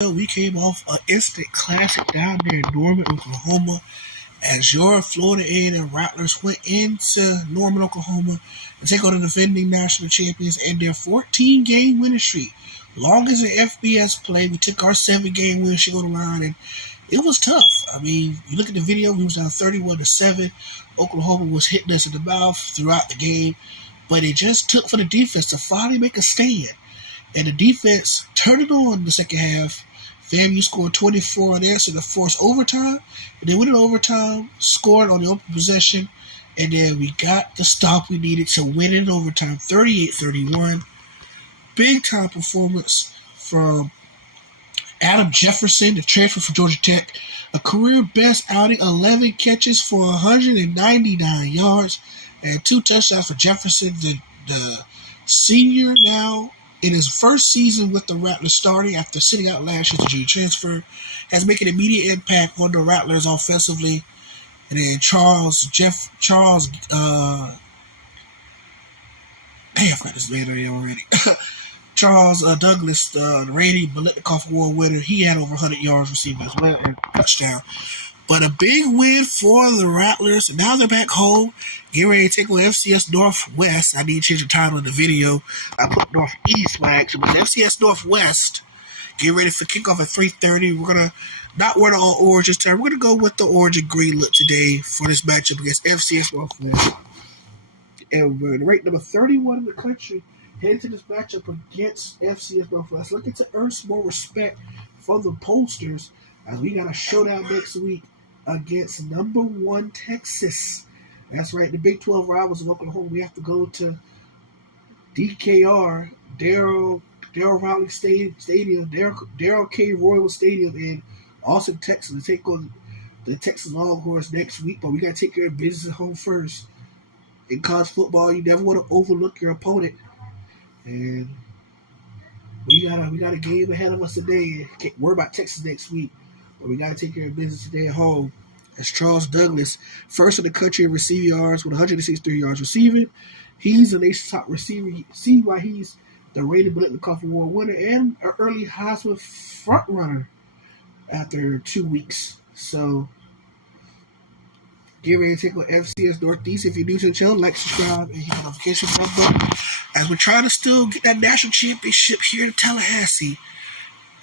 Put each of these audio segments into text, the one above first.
We came off an instant classic down there in Norman, Oklahoma, as your Florida A&M Rattlers went into Norman, Oklahoma to take on the defending national champions and their 14-game winning streak. Longest in FBS play, we took our 7-game winning streak on the line, and it was tough. I mean, you look at the video, we was down 31-7. Oklahoma was hitting us in the mouth throughout the game, but it just took for the defense to finally make a stand. And the defense turned it on in the second half. FAMU scored 24 on answer to force overtime. And they went in overtime, scored on the open possession, and then we got the stop we needed to win in overtime, 38-31. Big-time performance from Adam Jefferson, the transfer from Georgia Tech. A career-best outing, 11 catches for 199 yards and 2 touchdowns for Jefferson, the senior now in his first season with the Rattlers starting after sitting out last year to junior transfer, has made an immediate impact on the Rattlers offensively. And then Charles, I forgot his name already. Charles Douglas, the Rady Biletnikoff Award winner, he had over 100 yards receiving as well and a touchdown. But a big win for the Rattlers. Now they're back home. Get ready to take on FCS Northwest. I need to change the title of the video. I put Northeast by actually, but FCS Northwest. Get ready for kickoff at 3:30. We're going to not wear the all orange this time. We're going to go with the orange and green look today for this matchup against FCS Northwest. And we're ranked number 31 in the country. Heading to this matchup against FCS Northwest. Looking to earn some more respect from the pollsters as we got a showdown next week against number 1 Texas. That's right, the Big 12 rivals of Oklahoma. We have to go to DKR, Darrell Rowley Stadium, Darrell K. Royal Stadium in Austin, Texas, to take on the Texas Longhorns next week. But we got to take care of business at home first. In college football, you never want to overlook your opponent. And we got a game ahead of us today. Can't worry about Texas next week. But we got to take care of business today at home. As Charles Douglas, first in the country in receiving yards with 163 yards receiving. He's the nation's top receiver. You see why he's the Rady Biletnikoff Award winner and an early Heisman front runner after 2 weeks. So get ready to take on FCS Northeast. If you're new to the channel, like, subscribe, and hit the notification button. As we're trying to still get that national championship here in Tallahassee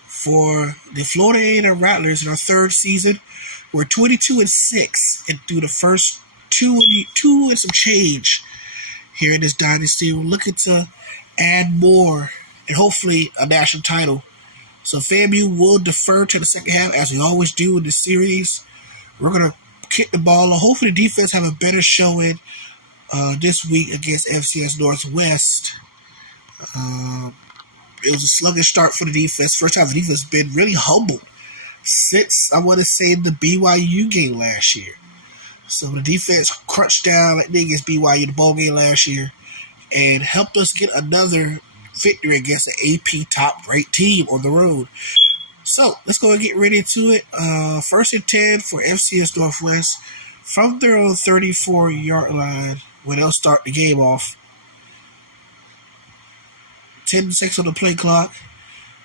for the Florida A&M Rattlers in our 3rd season. We're 22-6 and through the first two and some change here in this dynasty. We're looking to add more and hopefully a national title. So FAMU will defer to the second half as we always do in this series. We're going to kick the ball. Hopefully the defense have a better showing this week against FCS Northwest. It was a sluggish start for the defense. First time the defense has been really humble since, I want to say, the BYU game last year. So the defense crunched down like they against BYU the bowl game last year and helped us get another victory against an AP top-ranked team on the road. So let's go and get ready to it. 1st and 10 for FCS Northwest from their own 34-yard line when they'll start the game off. 10-6 on the play clock.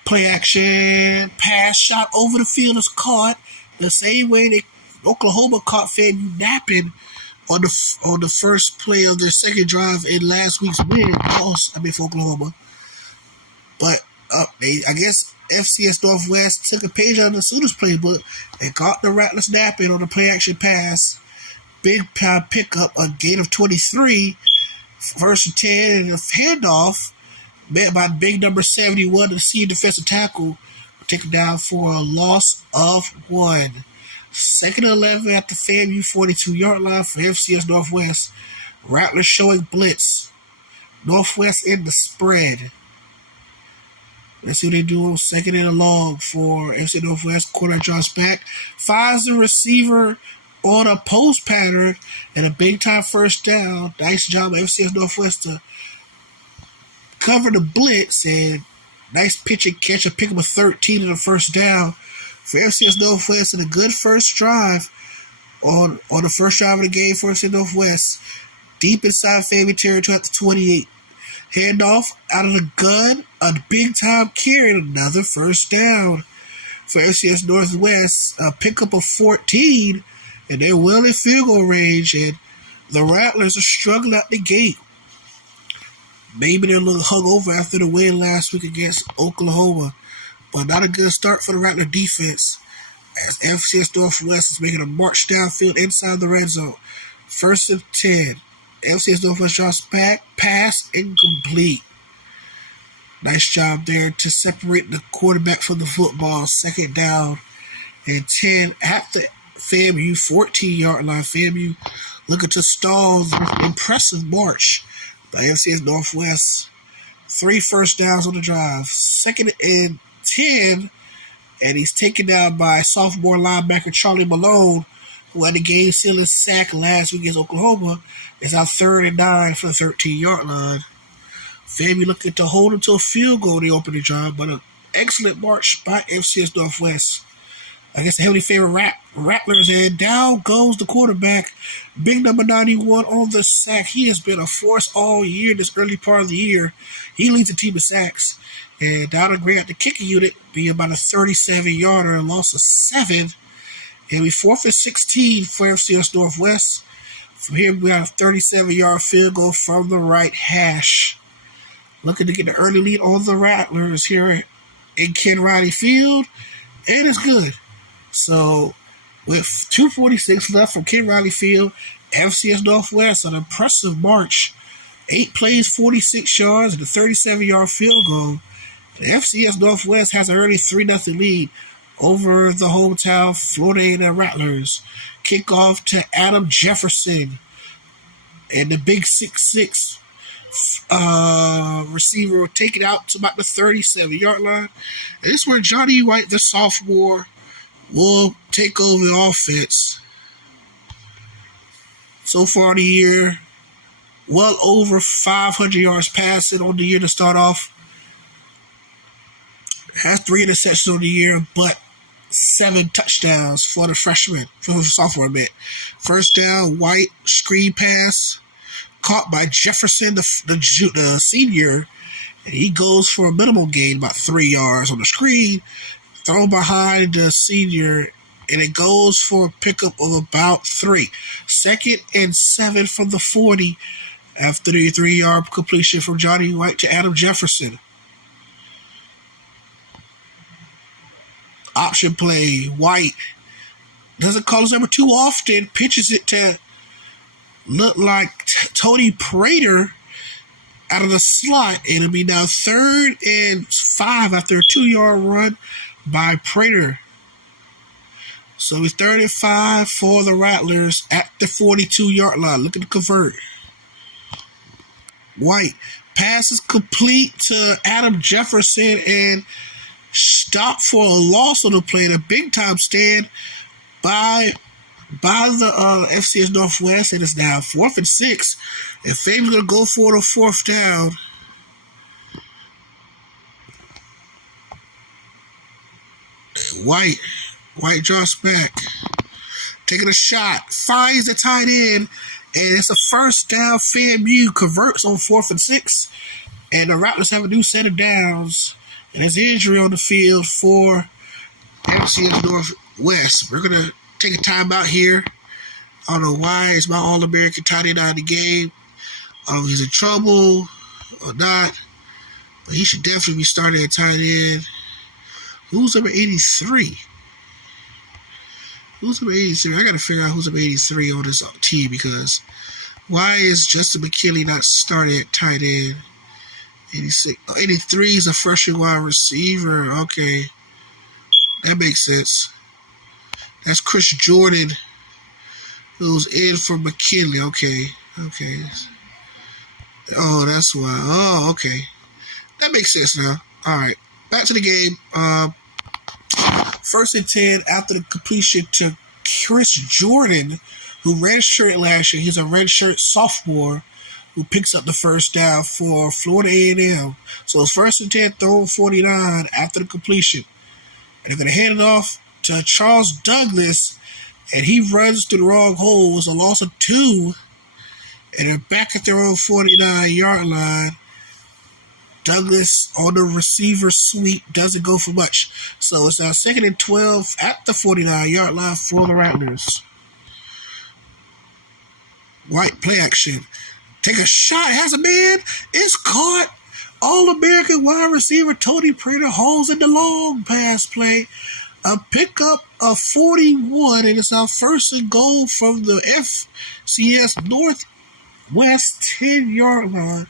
Play action, pass, shot over the field is caught the same way that Oklahoma caught FAMU napping on the first play of their second drive in last week's win. For Oklahoma. But I guess FCS Northwest took a page out of the Sooners playbook and caught the Rattlers napping on the play action pass. Big time pickup, a gain of 23. 1st and 10 and a handoff. Met by big number 71, the senior defensive tackle, taken down for a loss of 1. 2nd and 11 at the FAMU 42-yard line for FCS Northwest. Rattlers showing blitz. Northwest in the spread. Let's see what they do on 2nd and long for FCS Northwest. Quarterback draws back. Finds the receiver on a post pattern and a big-time first down. Nice job of FCS Northwest to cover the blitz, and nice pitch and catch, a pick up a 13 and a first down for FCS Northwest, and a good first drive on the first drive of the game for FCS Northwest. Deep inside FAMU territory at the 28. Handoff out of the gun, a big time carry, and another first down. for FCS Northwest, a pickup of 14, and they're well in field goal range, and the Rattlers are struggling out the gate. Maybe they're a little hungover after the win last week against Oklahoma, but not a good start for the Rattler defense, as FCS Northwest is making a march downfield inside the red zone. 1st and 10. FCS Northwest drops back, pass incomplete. Nice job there to separate the quarterback from the football. 2nd down and 10 at the FAMU 14-yard line. FAMU looking to stall the impressive march by FCS Northwest. 3 first downs on the drive. 2nd and 10, and he's taken down by sophomore linebacker Charlie Malone, who had a game-sealing sack last week against Oklahoma. It's now 3rd and 9 for the 13-yard line. FAMU looking to hold him to a field goal in the opening drive, but an excellent march by FCS Northwest. I guess the heavily favored Rattlers, and down goes the quarterback. Big number 91 on the sack. He has been a force all year, this early part of the year. He leads the team in sacks. And down and great at the kicking unit, being about a 37-yarder, a loss of 7. And we 4th and 16 for FCS Northwest. From here, we got a 37-yard field goal from the right hash. Looking to get an early lead on the Rattlers here in Ken Riley Field, and it's good. So, with 2:46 left from Ken Riley Field, FCS Northwest, an impressive march. 8 plays, 46 yards, and a 37-yard field goal. The FCS Northwest has an early 3-0 lead over the hometown Florida A&M Rattlers. Kickoff to Adam Jefferson, and the big 6'6" receiver will take it out to about the 37-yard line. And this is where Johnny White, the sophomore, will take over the offense. So far in the year, well over 500 yards passing on the year to start off. Has 3 interceptions on the year, but 7 touchdowns for the freshman, for the sophomore bit. 1st down, White screen pass, caught by Jefferson, the senior, and he goes for a minimal gain, about 3 yards on the screen, thrown behind the senior, and it goes for a pickup of about 3. 2nd and 7 from the 40 after the 3-yard completion from Johnny White to Adam Jefferson. Option play, White doesn't call his number too often, pitches it to look like Tony Prater out of the slot. It'll be now 3rd and 5 after a 2-yard run by Prater. So it's 3rd and 5 for the Rattlers at the 42-yard line. Looking to convert. White passes complete to Adam Jefferson and stopped for a loss on the play. A big-time stand by the FCS Northwest, and it's now 4th and 6. And FAMU's going to go for the 4th down. White drops back, taking a shot, finds the tight end, and it's a 1st down. FAMU converts on 4th and 6, and the Rattlers have a new set of downs. And there's injury on the field for FCS Northwest. We're going to take a timeout here. I don't know why. It's my All-American tight end out of the game. He's in trouble or not. But he should definitely be starting at tight end. Who's number 83? Who's number 83? I got to figure out who's number 83 on this team, because why is Justin McKinley not starting at tight end? 83 is a freshman wide receiver. Okay. That makes sense. That's Chris Jordan, who's in for McKinley. Okay. Oh, that's why. Oh, okay. That makes sense now. All right. Back to the game. 1st and 10 after the completion to Chris Jordan, who redshirted last year. He's a redshirt sophomore who picks up the 1st down for Florida A&M. So it's 1st and 10, thrown 49 after the completion. And they're going to hand it off to Charles Douglas, and he runs through the wrong hole. It's a loss of 2, and they're back at their own 49-yard line. Douglas on the receiver sweep doesn't go for much. So it's now 2nd and 12 at the 49-yard line for the Rattlers. White play action. Take a shot. Has a man. It's caught. All-American wide receiver Tony Prater hauls in the long pass play. A pickup of 41, and it's our 1st and goal from the FCS Northwest 10-yard line.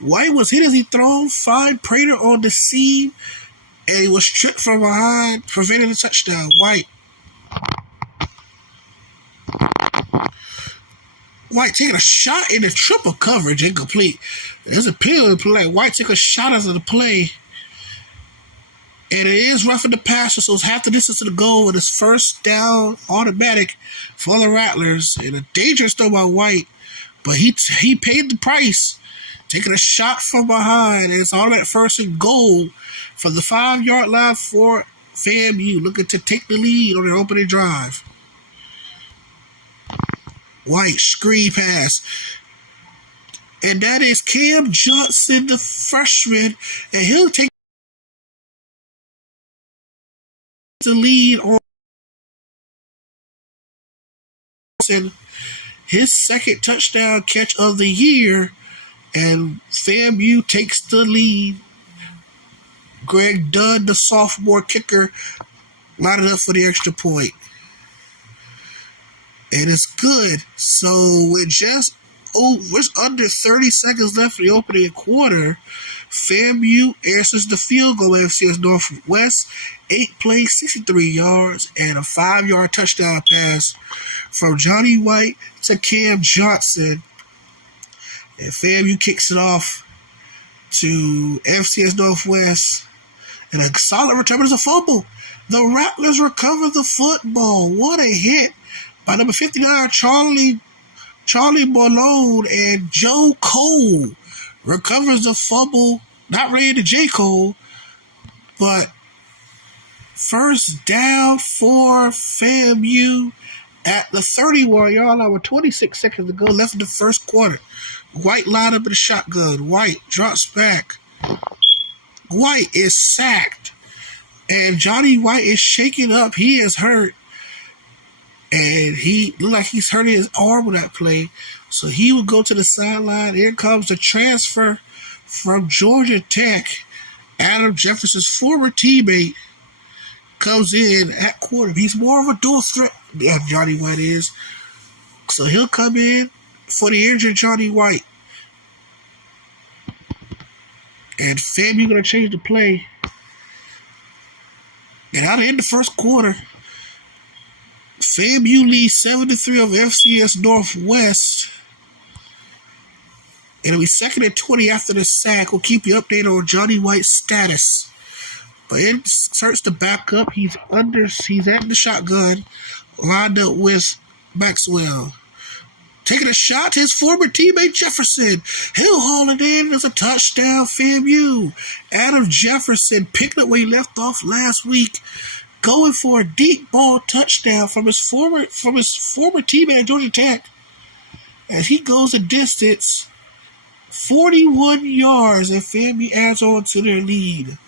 White was hit as he thrown, find Prater on the seam, and he was tripped from behind, preventing the touchdown. White taking a shot in the triple coverage, incomplete. There's a penalty play. White took a shot out of the play, and it is roughing the passer, so it's half the distance to the goal, and it's 1st down automatic for the Rattlers. And a dangerous throw by White, but he paid the price, taking a shot from behind, and it's automatic 1st and goal from the 5-yard line for FAMU, looking to take the lead on their opening drive. White screen pass, and that is Cam Johnson, the freshman, and he'll take the lead on his 2nd touchdown catch of the year, and FAMU takes the lead. Greg Dunn, the sophomore kicker, lined up for the extra point. And it's good. So with just under 30 seconds left in the opening quarter, FAMU answers the field goal. FCS Northwest, 8 plays, 63 yards, and a 5-yard touchdown pass from Johnny White to Cam Johnson. And FAMU kicks it off to FCS Northwest. And a solid return. There's a fumble. The Rattlers recover the football. What a hit by number 59, Charlie Malone, and Joe Cole recovers the fumble. Not related to J. Cole, but 1st down for FAMU at the 31-yard line with 26 seconds to go left in the 1st quarter. White lined up in the shotgun. White drops back. White is sacked, and Johnny White is shaken up. He is hurt. And he looked like he's hurting his arm with that play. So he will go to the sideline. Here comes the transfer from Georgia Tech. Adam Jefferson's former teammate comes in at quarter. He's more of a dual threat than Johnny White is. So he'll come in for the injured Johnny White. And FAMU going to change the play. And out in the 1st quarter, FAMU leads 7-3 over FCS Northwest. It'll be 2nd and 20 after the sack. We'll keep you updated on Johnny White's status. But it starts to back up. He's at the shotgun, lined up with Maxwell. Taking a shot to his former teammate Jefferson. He'll haul it in as a touchdown, FAMU. Adam Jefferson picked up where he left off last week, going for a deep ball touchdown from his former teammate at Georgia Tech. As he goes a distance, 41 yards, and FAMU adds on to their lead.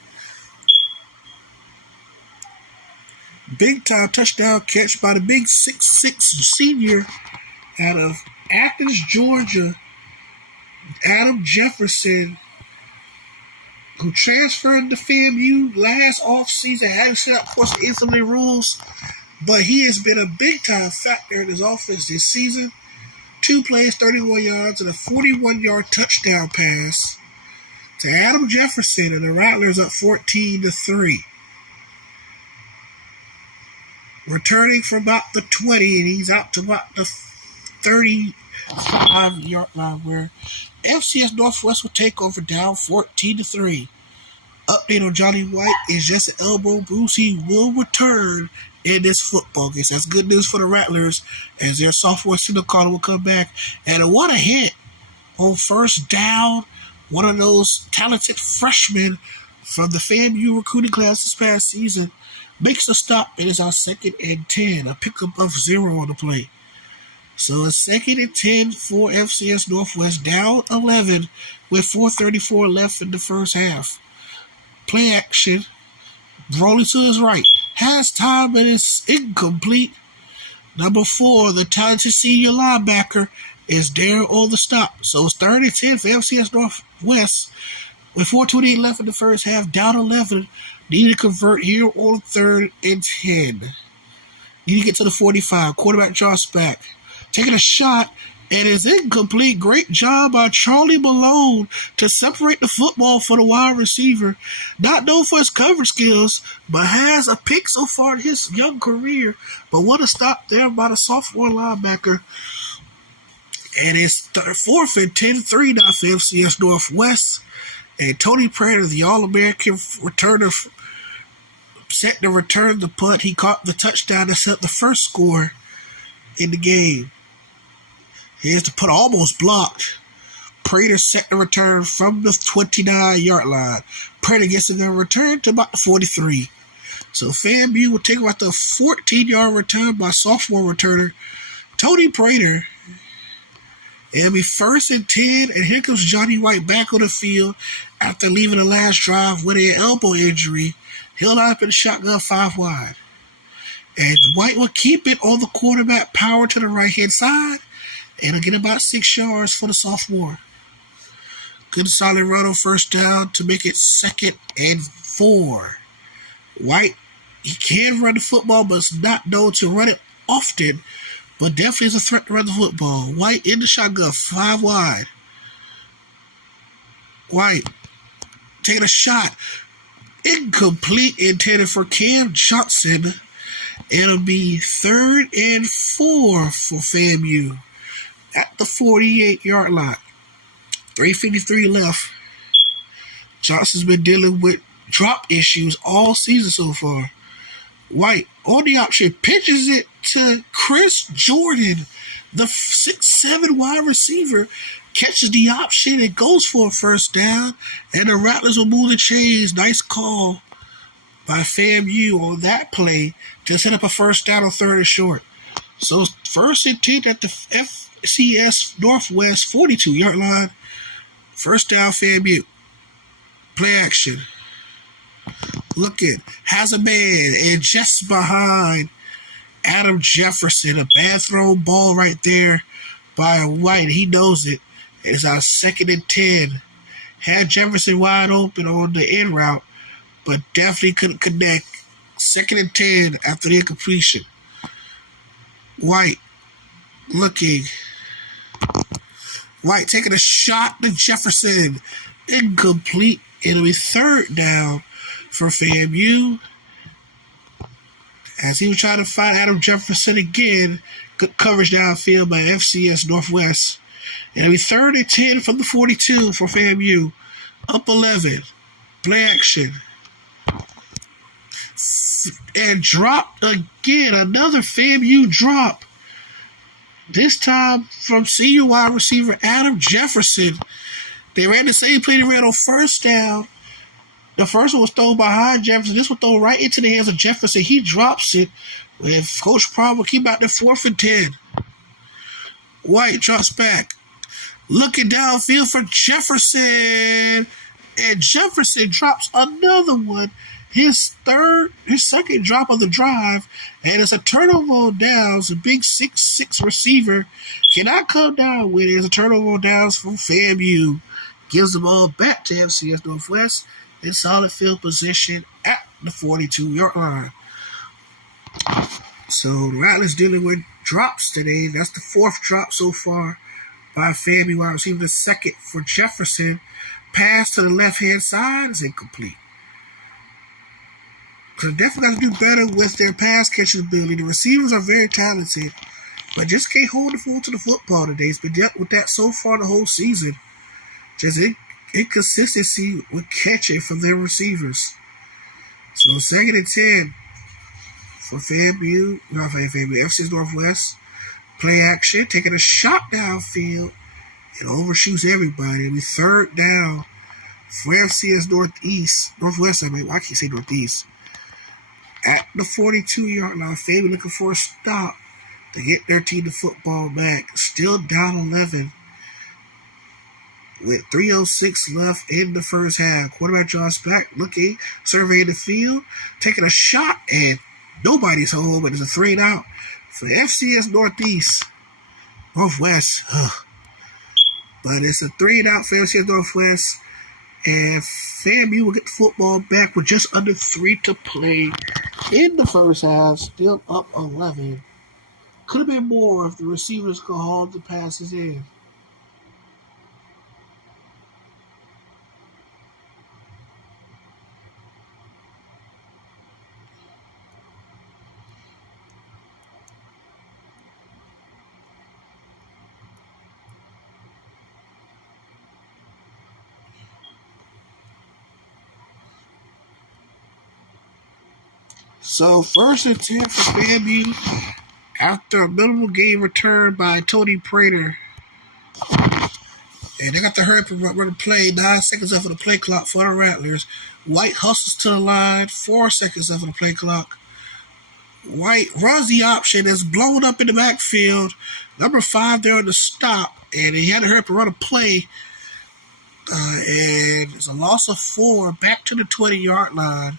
Big time touchdown catch by the big 6'6" senior out of Athens, Georgia, Adam Jefferson, who transferred to FAMU last offseason, hadn't set up, of course, the NCAA rules, but he has been a big-time factor in his offense this season. 2 plays, 31 yards, and a 41-yard touchdown pass to Adam Jefferson, and the Rattlers up 14-3. Returning from about the 20, and he's out to about the 35-yard line, where FCS Northwest will take over down 14-3. Update on Johnny White is just an elbow bruise. He will return in this football game. So that's good news for the Rattlers, as their sophomore Signal Carter will come back. And what a hit on 1st down. One of those talented freshmen from the FAMU recruiting class this past season makes the stop. It is our 2nd and 10. A pickup of 0 on the play. So it's 2nd and 10 for FCS Northwest, down 11 with 4:34 left in the first half. Play action. Rolling to his right. Has time, but it's incomplete. Number 4, the talented senior linebacker, is there on the stop. So it's 3rd and 10 for FCS Northwest with 4:28 left in the first half, down 11. Need to convert here on 3rd and 10. Need to get to the 45. Quarterback drops back. Taking a shot, and it's incomplete. Great job by Charlie Malone to separate the football for the wide receiver. Not known for his coverage skills, but has a pick so far in his young career. But what a stop there by the sophomore linebacker. And it's 4th and 10, 3 now for FCS Northwest. And Tony Prater, the All-American returner, set to return the punt. He caught the touchdown that set the first score in the game. Here's the punt, almost blocked. Prater set the return from the 29-yard line. Prater gets the return to about the 43. So FAMU will take about the 14-yard return by sophomore returner Tony Prater. It'll be 1st and 10, and here comes Johnny White back on the field after leaving the last drive with an elbow injury. He'll line up in the shotgun 5 wide. And White will keep it on the quarterback, power to the right-hand side, and he'll get about 6 yards for the sophomore. Good solid run on first down to make it 2nd and 4. White, he can run the football, but it's not known to run it often, but definitely is a threat to run the football. White in the shotgun, 5 wide. White taking a shot. Incomplete, intended for Cam Johnson. It'll be 3rd and 4 for FAMU at the 48-yard line. 3:53 left. Johnson's been dealing with drop issues all season so far. White on the option pitches it to Chris Jordan, the 6'7" wide receiver, catches the option and goes for a first down, and the Rattlers will move the chains. Nice call by FAMU on that play to set up a first down on 3rd and short. So 1st and 10 at the FCS Northwest 42-yard line. First down FAMU. Play action. Looking, has a man, and just behind Adam Jefferson, a bad thrown ball right there by White. He knows it. It's our 2nd and 10. Had Jefferson wide open on the end route, but definitely couldn't connect. 2nd and 10 after the incompletion. White looking. White taking a shot to Jefferson. Incomplete. It'll be 3rd down for FAMU. As he was trying to find Adam Jefferson again. Good coverage downfield by FCS Northwest. It'll be 3rd and 10 from the 42 for FAMU. Up 11. Play action. And dropped again. Another FAMU drop. This time from senior wide receiver Adam Jefferson. They ran the same play they ran on first down. The first one was thrown behind Jefferson. This one thrown right into the hands of Jefferson. He drops it. With Coach Pratt will keep out the 4th and 10. White drops back. Looking downfield for Jefferson. And Jefferson drops another one. His 2nd drop of the drive. And it's a turnover on downs. A big 6'6" receiver cannot come down with it. It's a turnover on downs from FAMU. Gives the ball back to FCS Northwest in solid field position at the 42-yard line. So the Rattlers dealing with drops today. That's the 4th drop so far by FAMU wide receiver. The 2nd for Jefferson. Pass to the left-hand side is incomplete. So they definitely got to do better with their pass catching ability. The receivers are very talented, but just can't hold the full to the football today. It's been dealt with that so far the whole season. Just inconsistency with catching from their receivers. So 2nd and 10 for FAMU, FCS Northwest. Play action, taking a shot downfield and overshoots everybody. It'll be 3rd down for FCS Northwest. I can't say Northeast. At the 42-yard line, FAMU looking for a stop. to get their team the football back. Still down 11 with 3:06 left in the first half. Quarterback draws back, looking, surveying the field, taking a shot, and nobody's home. But there's a 3-and-out for the FCS Northwest. But it's a 3-and-out for FCS Northwest. And FAMU will get the football back with just under 3 to play in the first half. Still up 11. Could have been more if the receivers could hold the passes in. So, 1st and 10 for FAMU after a minimal game return by Tony Prater. And they got the hurry up and run the play. 9 seconds left on the play clock for the Rattlers. White hustles to the line. 4 seconds left on the play clock. White runs the option. Is blown up in the backfield. Number 5 there on the stop. And he had to hurry up and run a play. And it's a loss of 4 back to the 20-yard line.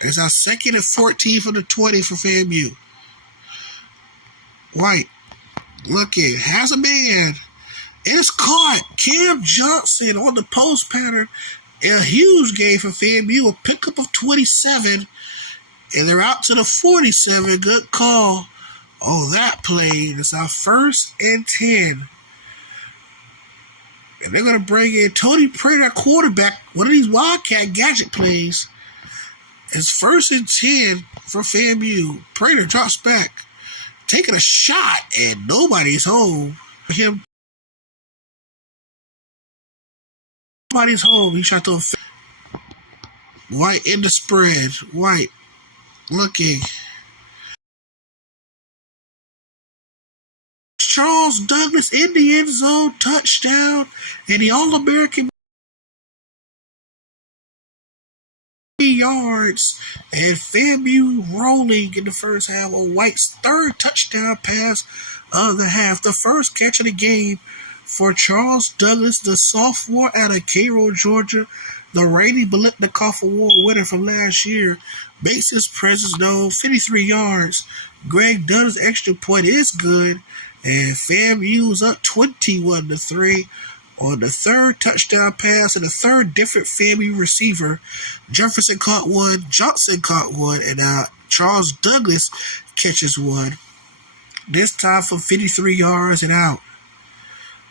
It's our 2nd and 14 from the 20 for FAMU. White looking, has a man. It's caught. Cam Johnson on the post pattern. A huge game for FAMU. A pickup of 27. And they're out to the 47. Good call on that play. It's our 1st and 10. And they're going to bring in Tony Prater, quarterback. One of these Wildcat gadget plays. It's 1st and 10 for FAMU. Prater drops back, taking a shot, and nobody's home. Nobody's home. He shot to a White in the spread. White looking. Charles Douglas in the end zone, touchdown, and the All-American yards, and FAMU rolling in the first half on White's 3rd touchdown pass of the half. The first catch of the game for Charles Douglas, the sophomore out of Cairo, Georgia, the reigning Biletnikoff Award winner from last year, makes his presence known. 53 yards. Greg Dunn's extra point is good, and FAMU's up 21-3. On the 3rd touchdown pass and the 3rd different FAMU receiver. Jefferson caught one, Johnson caught one, and Charles Douglas catches one. This time for 53 yards and out.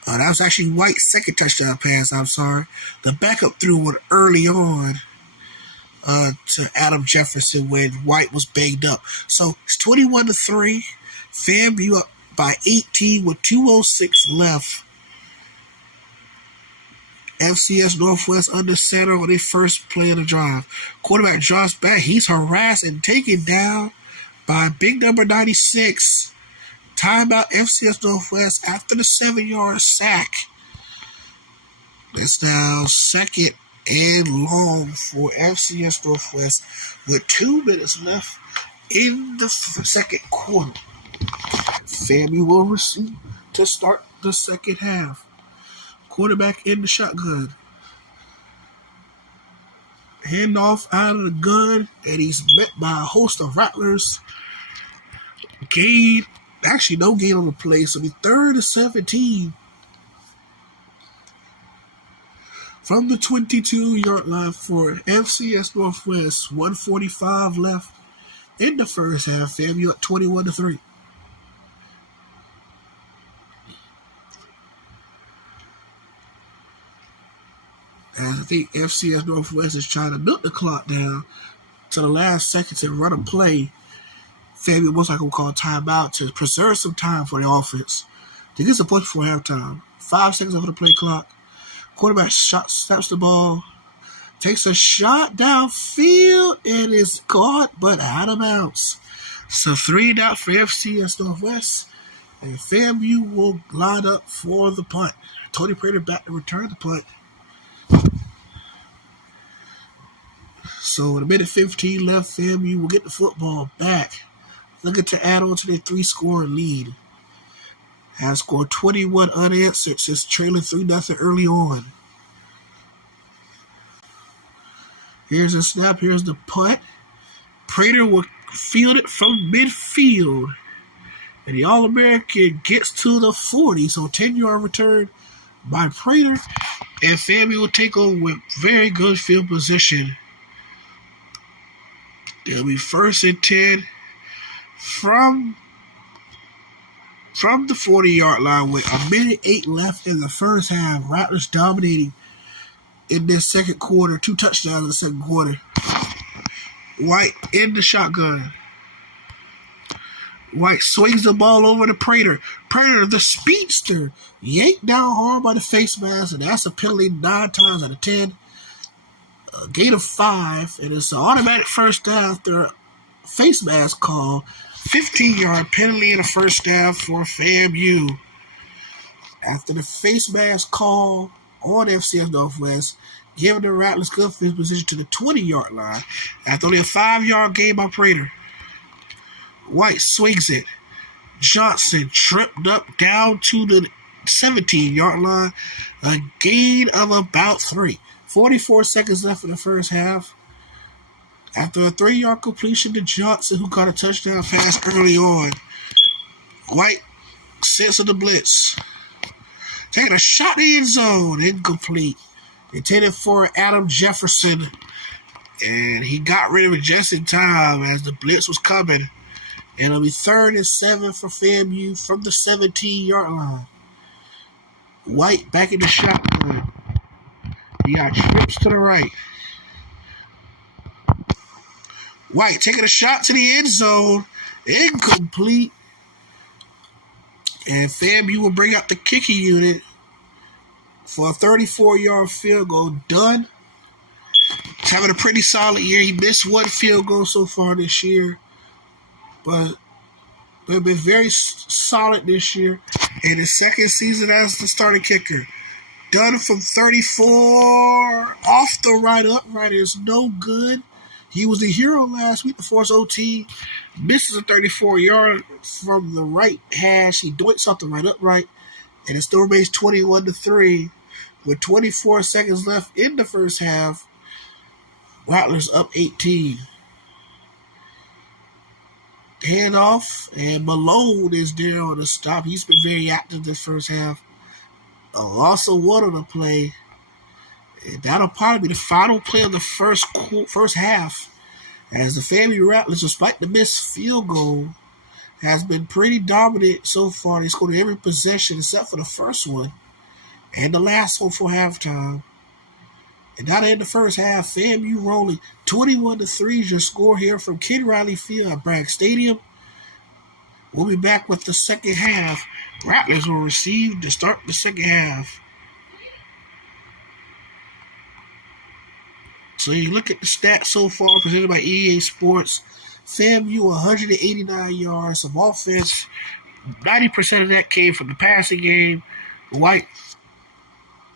That was actually White's 2nd touchdown pass, I'm sorry. The backup threw one early on to Adam Jefferson when White was banged up. So it's 21-3. FAMU up by 18 with 2:06 left. FCS Northwest under center on their first play of the drive. Quarterback drops back. He's harassed and taken down by big number 96. Timeout FCS Northwest after the 7-yard sack. It's now 2nd and long for FCS Northwest with 2 minutes left in the 2nd quarter. FAMU will receive to start the 2nd half. Quarterback in the shotgun. Handoff out of the gun, and he's met by a host of Rattlers. Gain, actually no gain on the play, so it'll be 3rd and 17. From the 22-yard line for FCS Northwest, 1:45 left in the first half. FAMU up 21-3. And I think FCS Northwest is trying to milk the clock down to the last seconds and run a play. FAMU most likely will call a timeout to preserve some time for the offense to get some points before halftime. 5 seconds over the play clock. Quarterback snaps the ball, takes a shot downfield, and is caught but out of bounds. So 3-and-out for FCS Northwest, and FAMU will line up for the punt. Tony Prater back to return the punt. So with a minute 15 left, FAMU will get the football back. looking to add on to their 3-score lead. Has scored 21 unanswered since trailing 3-0 early on. Here's a snap. Here's the punt. Prater will field it from midfield. And the All-American gets to the 40. So 10-yard return by Prater. And FAMU will take over with very good field position. It'll be 1st and 10 from the 40-yard line with 1:08 left in the first half. Rattlers dominating in this second quarter. 2 touchdowns in the second quarter. White in the shotgun. White swings the ball over to Prater. Prater, the speedster, yanked down hard by the face mask, and that's a penalty 9 times out of 10. A gain of 5, and it's an automatic first down after a face mask call. 15-yard penalty in the first down for FAMU. After the face mask call on FCS Northwest, giving the Rattlers good field position to the 20-yard line after only a 5-yard gain by Prater. White swings it. Johnson tripped up down to the 17-yard line. A gain of about 3. 44 seconds left in the first half. After a 3-yard completion to Johnson, who got a touchdown pass early on. White sets of the blitz. Taking a shot in the end zone. Incomplete. Intended for Adam Jefferson. And he got rid of it just in time as the blitz was coming. And it'll be 3rd and 7 for FAMU from the 17-yard line. White back in the shotgun. He got trips to the right. White taking a shot to the end zone. Incomplete. And FAMU will bring out the kicking unit for a 34-yard field goal. Dunn. He's having a pretty solid year. He missed 1 field goal so far this year. But they've been very solid this year. In his second season as the starting kicker. Dunn from 34 off the right upright is no good. He was the hero last week before his OT. Misses a 34-yard from the right hash. He doinks off the right upright. And it still remains 21-3 with 24 seconds left in the first half. Rattlers up 18. Handoff, and Malone is there on the stop. He's been very active this first half. Also one on the play. And that'll probably be the final play of the first half. As the FAMU Rattlers, despite the missed field goal, has been pretty dominant so far. They scored every possession except for the first one and the last one for halftime. And now in the first half, FAMU rolling 21-3 is your score here from Ken Riley Field at Bragg Stadium. We'll be back with the second half. Rattlers will receive to start the second half. So you look at the stats so far presented by EA Sports. FAMU 189 yards of offense. 90% of that came from the passing game. White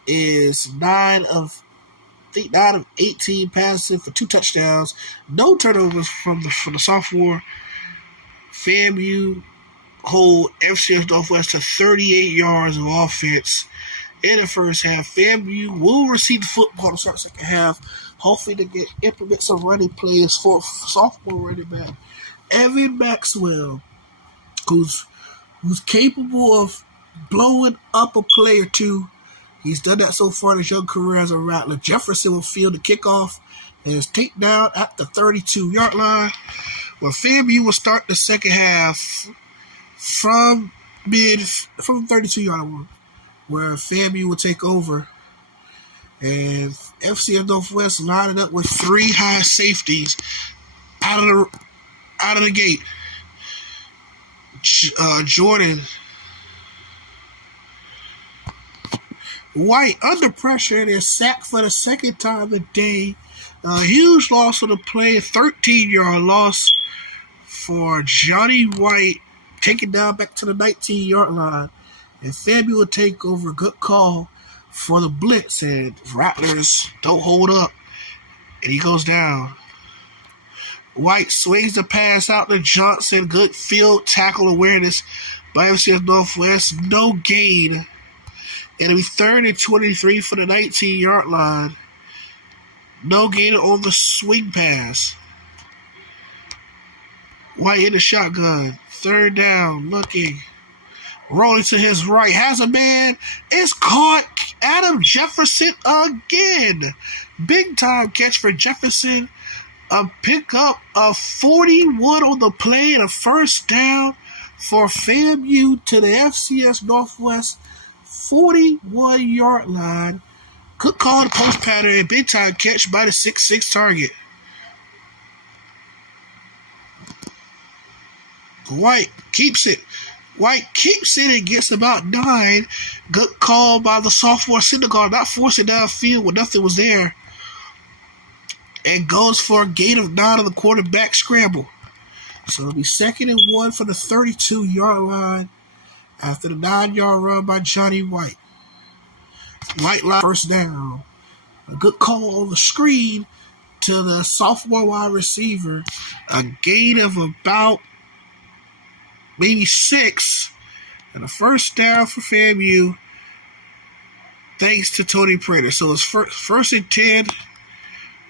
is 9 of 18 passing for 2 touchdowns. No turnovers from the sophomore. FAMU hold FCS Northwest to 38 yards of offense in the first half. FAMU will receive the football to start the second half. Hopefully to implement some running plays for sophomore running back Evan Maxwell, who's capable of blowing up a play or two. He's done that so far in his young career as a Rattler. Jefferson will field the kickoff and is taken down at the 32-yard line. Well, FAMU will start the second half from the 32-yard line, where FAMU will take over. And FCS Northwest lining up with 3 high safeties out of the gate. Jordan White under pressure and is sacked for the second time today. A huge loss on the play, 13-yard loss for Johnny White, taken down back to the 19-yard line. And FAMU will take over. Good call for the blitz, and Rattlers don't hold up, and he goes down. White swings the pass out to Johnson. Good field tackle awareness by FCS Northwest. No gain. It'll be 3rd and 23 for the 19-yard line. No gain on the swing pass. White in the shotgun. 3rd down. Looking. Rolling to his right. Has a man. It's caught. Adam Jefferson again. Big time catch for Jefferson. A pickup of 41 on the play and a 1st down for FAMU to the FCS Northwest 41-yard line. Good call to post pattern and big time catch by the 6'6" target. White keeps it. And gets about 9. Good call by the sophomore Syndergaard, not forcing downfield when nothing was there. And goes for a gain of 9 on the quarterback scramble. So it'll be 2nd and 1 for the 32-yard line after the 9-yard run by Johnny White. White line 1st down. A good call on the screen to the sophomore wide receiver. A gain of about maybe 6. And a 1st down for FAMU thanks to Tony Prater. So it's 1st and 10.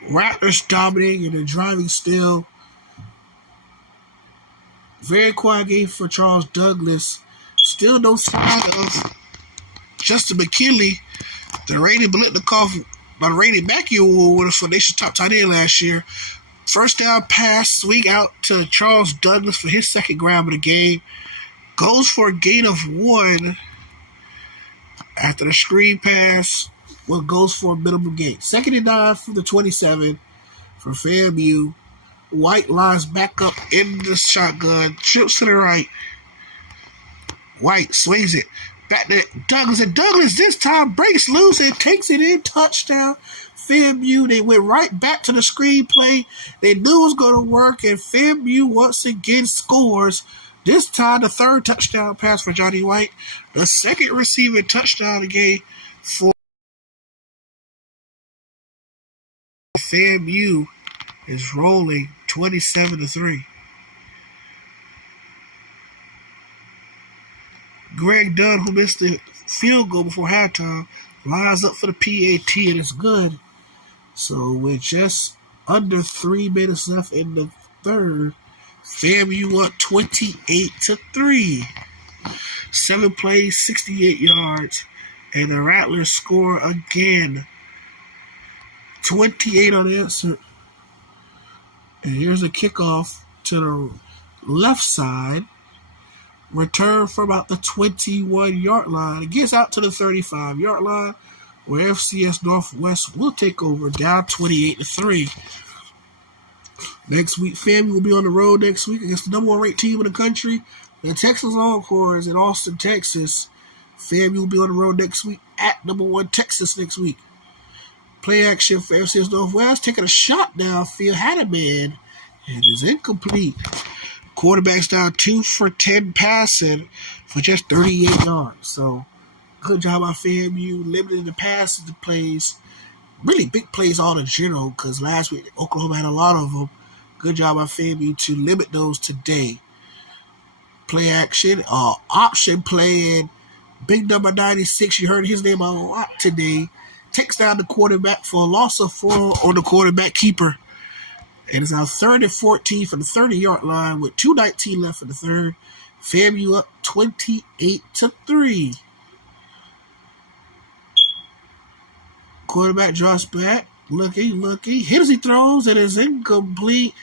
Rattlers dominating and they're driving still. Very quiet game for Charles Douglas. Still no sign of Justin McKinley, the Rainy Blitnikoff, the Rainy Mackey Award winner for Nation's top tight end last year. 1st down pass, swing out to Charles Douglas for his 2nd grab of the game. Goes for a gain of 1 after the screen pass. Well, goes for a minimum gain. 2nd and 9 from the 27 for FAMU. White lines back up in the shotgun. Trips to the right. White swings it. Back to Douglas. And Douglas this time breaks loose and takes it in. Touchdown. FAMU. They went right back to the screenplay. They knew it was going to work. And FAMU once again scores. This time the 3rd touchdown pass for Johnny White. The 2nd receiving touchdown again for FAMU is rolling 27-3. Greg Dunn, who missed the field goal before halftime, lines up for the PAT and it's good. So with just under 3 minutes left in the 3rd, FAMU up 28-3. 7 plays, 68 yards, and the Rattlers score again. 28 unanswered. And here's a kickoff to the left side. Return from about the 21-yard line. It gets out to the 35-yard line where FCS Northwest will take over down 28-3. Next week, FAMU will be on the road next week against the number 1 ranked team in the country, the Texas Longhorns in Austin, Texas. FAMU will be on the road next week at number 1 Texas next week. Play action for FCS Northwest, taking a shot downfield, had a man, and is incomplete. Quarterback's down 2 for 10 passing for just 38 yards. So, good job by FAMU, limiting the passes to plays. Really big plays all in general, because last week Oklahoma had a lot of them. Good job by FAMU to limit those today. Play action, option play, and big number 96, you heard his name a lot today. Takes down the quarterback for a loss of 4 on the quarterback keeper. And it's now 3rd and 14 from the 30-yard line with 2:19 left in the 3rd. FAMU up 28-3. Quarterback drops back. Looking. Hits he throws and is incomplete.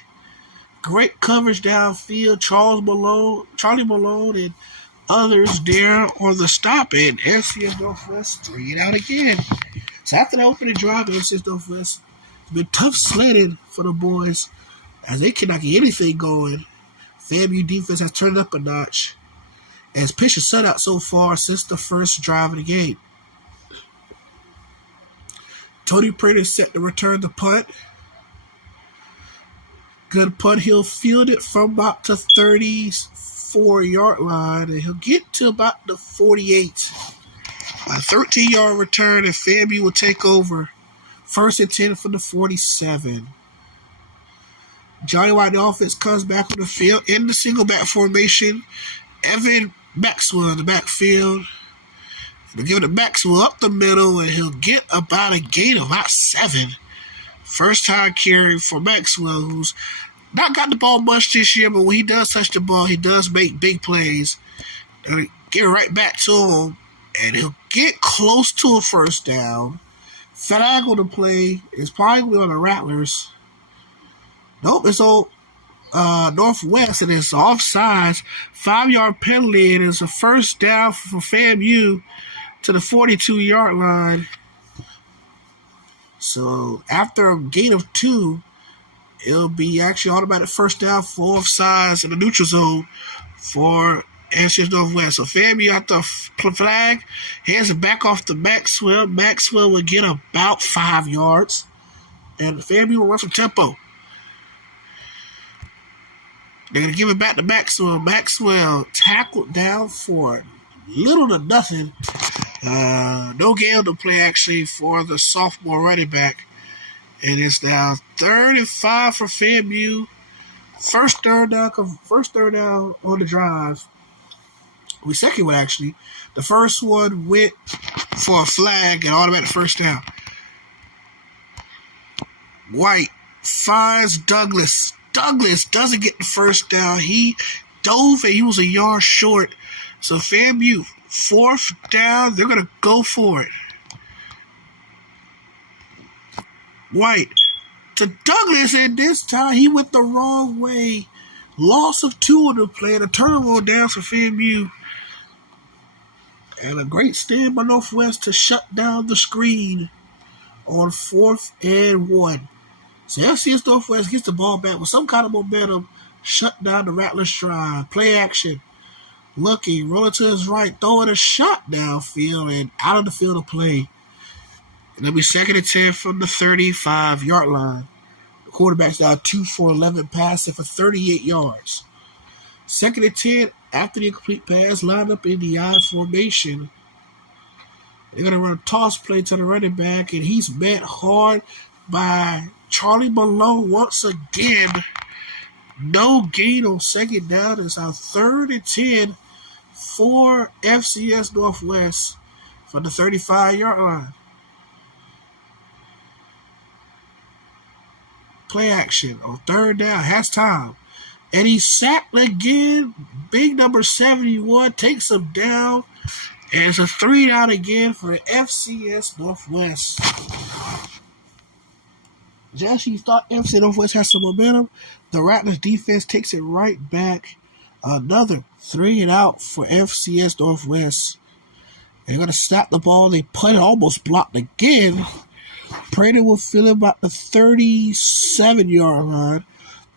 Great coverage downfield. Charlie Malone, and others there on the stop. And FCS Northwest bring it out again. So after the opening drive, FCS Northwest, it's been tough sledding for the boys as they cannot get anything going. FAMU defense has turned up a notch and has pitched a shutout so far since the first drive of the game. Tony Prater set to return the punt. Good punt. He'll field it from about the 34-yard line, and he'll get to about the 48. A 13-yard return, and FAMU will take over. 1st and 10 from the 47. Johnny White, the offense, comes back on the field in the single back formation. Evan Maxwell in the backfield. They'll give it to Maxwell up the middle, and he'll get about a gain of about 7. First time carry for Maxwell, who's not got the ball much this year, but when he does touch the ball, he does make big plays. They'll get it right back to him, and he'll get close to a first down. Flag on the play is probably on the Rattlers. Nope, it's on Northwest, and it's offsides. 5-yard penalty, and it's a first down for FAMU to the 42-yard line. So after a gain of 2, it'll be actually automatic first down for offsides in the neutral zone for NCAA Northwest. So FAMU at the flag, hands it back off to Maxwell. Maxwell will get about 5 yards, and FAMU will run some tempo. They're going to give it back to Maxwell. Maxwell tackled down for little to nothing. No gain on the play, actually, for the sophomore running back. And it's now 3rd and 5 for FAMU. First third down on the drive. Second one, actually. The first one went for a flag and automatic first down. White finds Douglas. Douglas doesn't get the first down. He dove and he was a yard short. So FAMU, 4th down, they're going to go for it. White to Douglas, and this time he went the wrong way. Loss of 2 on the play, and a turnover down for FAMU. And a great stand by Northwest to shut down the screen on 4th and 1. So FCS Northwest gets the ball back with some kind of momentum, shut down the Rattlers' drive. Play action. Looking, rolling to his right, throwing a shot downfield and out of the field of play. And it'll be 2nd and 10 from the 35-yard line. The quarterback's now 2 for 11 passing for 38 yards. 2nd and 10 after the incomplete pass, lined up in the I formation. They're going to run a toss play to the running back, and he's met hard by Charlie Malone once again. No gain on 2nd down. It's our 3rd and 10 for FCS Northwest from the 35-yard line. Play action on 3rd down. Has time. And he's sacked again. Big number 71 takes him down. And it's a 3 down again for FCS Northwest. Josh, you thought FC Northwest has some momentum. The Rattlers defense takes it right back. Another 3 and out for FCS Northwest. They're going to snap the ball. They punt it, almost blocked again. Prater will fill about the 37-yard line.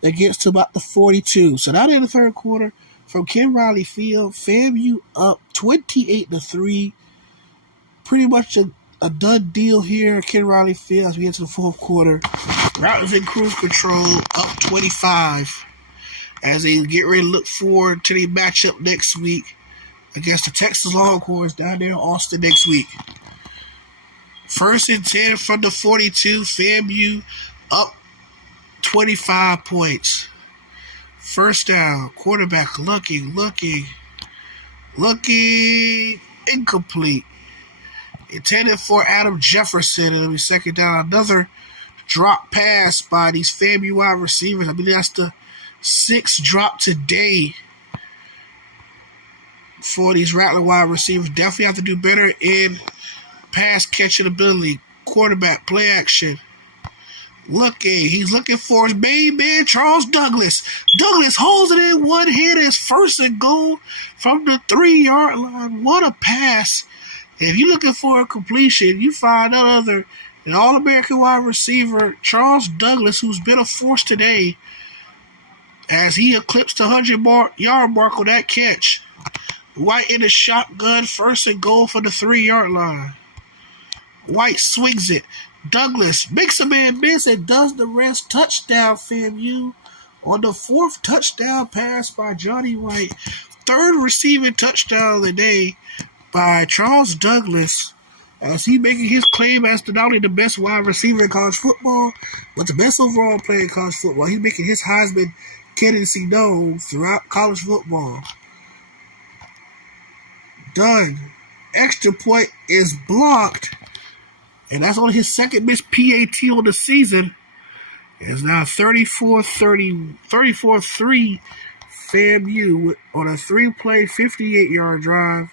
That gets to about the 42. So now in the 3rd quarter, from Ken Riley Field, FAMU up 28-3. Pretty much a done deal here at Ken Riley Field as we get to the 4th quarter. Rattlers in cruise control, up 25. As they get ready to look forward to the matchup next week against the Texas Longhorns down there in Austin next week. 1st and 10 from the 42. FAMU up 25 points. First down. Quarterback looking. Incomplete. Intended for Adam Jefferson. And it'll be 2nd down. Another drop pass by these FAMU wide receivers. I believe that's the 6th drop today for these Rattler wide receivers. Definitely have to do better in pass catching ability. Quarterback play action. He's looking for his main man, Charles Douglas. Douglas holds it in one hand. It's 1st and goal from the 3-yard line. What a pass. If you're looking for a completion, you find none other than All-American wide receiver Charles Douglas, who's been a force today as he eclipsed the 100-yard mark on that catch. White in the shotgun, 1st and goal for the 3-yard line. White swings it. Douglas makes a man miss and does the rest. Touchdown, FAMU on the 4th touchdown pass by Johnny White. 3rd receiving touchdown of the day by Charles Douglas. as he making his claim as not only the best wide receiver in college football, but the best overall player in college football. He's making his Heisman candidacy known throughout college football. Done. Extra point is blocked, and that's only his second missed PAT on the season. It's now 34-3 FAMU on a 3-play, 58-yard drive.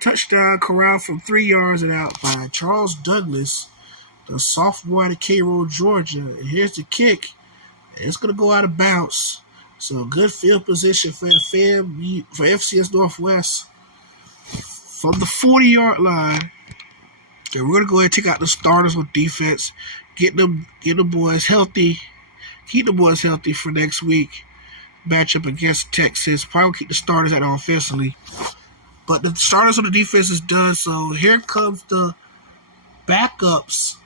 Touchdown corralled from 3 yards and out by Charles Douglas, the sophomore out of Cairo, Georgia. And here's the kick. It's going to go out of bounds. So good field position for FAMU, for FCS Northwest from the 40-yard line. And we're going to go ahead and take out the starters on defense. Get the boys healthy. Keep the boys healthy for next week. Matchup against Texas. Probably keep the starters out offensively. But the starters on the defense is done. So here comes the backups.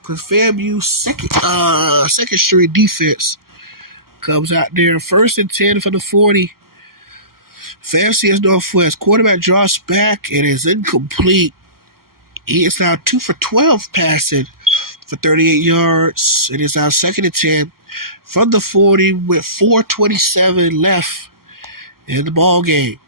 Because FAMU's second string defense comes out there. 1st and 10 for the 40. For FCS Northwest. Quarterback draws back and is incomplete. He is now 2 for 12 passing for 38 yards. It is now 2nd and 10 from the 40 with 4:27 left in the ball game.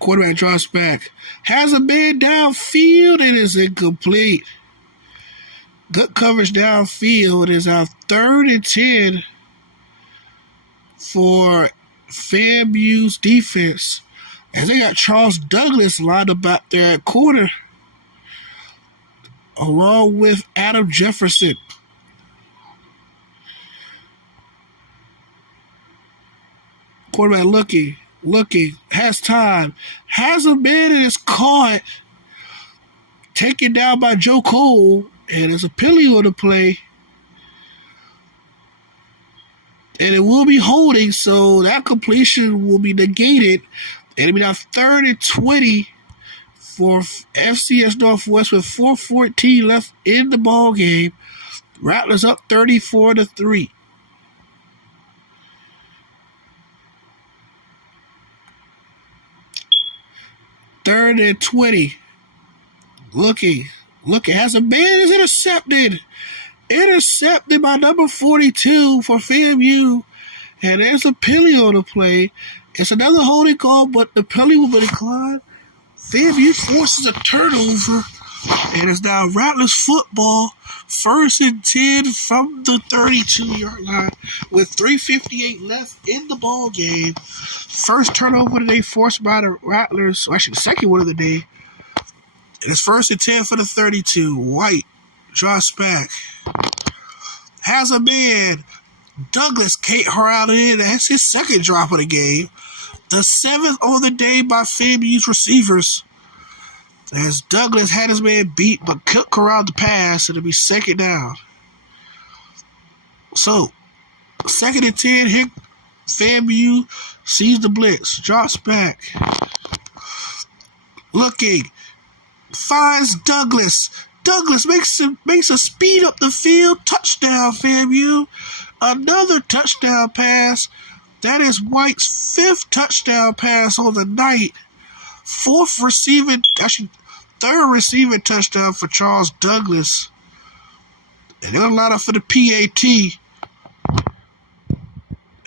Quarterback draws back. Has a man downfield and is incomplete. Good coverage downfield. It is now 3rd and 10 for FAMU's defense. As they got Charles Douglas lined up out there at corner, along with Adam Jefferson. Quarterback looking, has time, has a man and is caught, taken down by Joe Cole, and there's a penalty on the play. And it will be holding, so that completion will be negated. And it'll be now 3rd and 20 for FCS Northwest with 4:14 left in the ball game. Rattlers up 34-3. Third and 20. Looking, has a man is intercepted. Intercepted by number 42 for FAMU. And there's a penalty on the play. It's another holding call, but the penalty will be declined. FAMU forces a turnover. And it's now Rattlers football. 1st and 10 from the 32-yard line with 3:58 left in the ball game. First turnover today forced by the Rattlers. Well, actually, the second one of the day. And it's 1st and 10 for the 32. White draws back. Has a man. Douglas can't hurl it in. That's his second drop of the game. The 7th on the day by FAMU's receivers. As Douglas had his man beat, but couldn't corral the pass, it'll be 2nd down. So, 2nd and 10, here FAMU sees the blitz, drops back. Looking, finds Douglas. Douglas makes a speed up the field. Touchdown, FAMU. Another touchdown pass. That is White's 5th touchdown pass on the night. 3rd receiving touchdown for Charles Douglas. And they'll line up for the PAT.